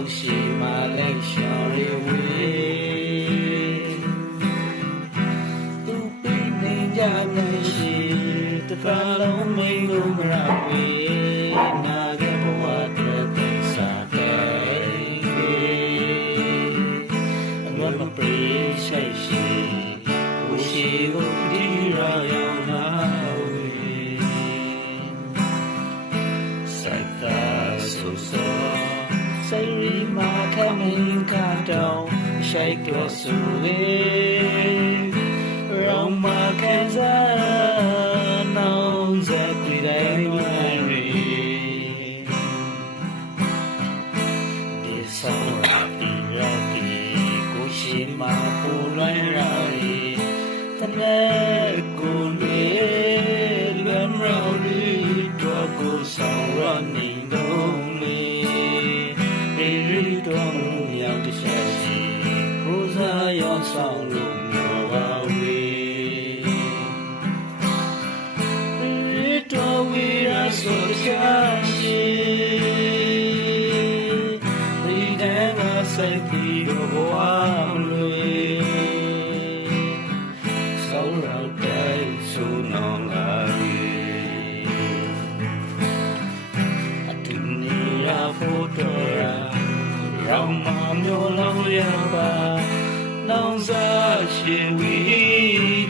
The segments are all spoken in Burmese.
လောက်ရှိမှလည်းရှော်ရီဝေးသူပင်းနေကြနေရှိတပတ်လုံးမင်းတို့မရဝေးနာကဘဝတည်းသိစားတယ်အလွန်မပြေရှိရှိ စိရီမာခမင်းကတော့ရှိုက်တော်ဆူလေရောမကန်စားနောင်ဇက်ပြတိုင်းမရီဒီဆောင်ရာဒီရာဒီကိုရှိမပူလွန်ရာရီတနေ့ ရီတော့ရောက်တဲ့ချက်စီကိုစားရောဆောင်လို့မပါဝေရီတော့ဝီရဆိုချာရှိဒီတန်းကစိတ်ပြီးတော့ဘဝမလွေ sau rau trái su non rau ma myo lao ya ba nong sa shi wi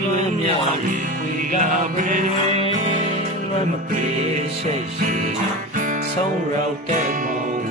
luan mya ri quy ga bre luan ma pre shai shi sau rau trái mong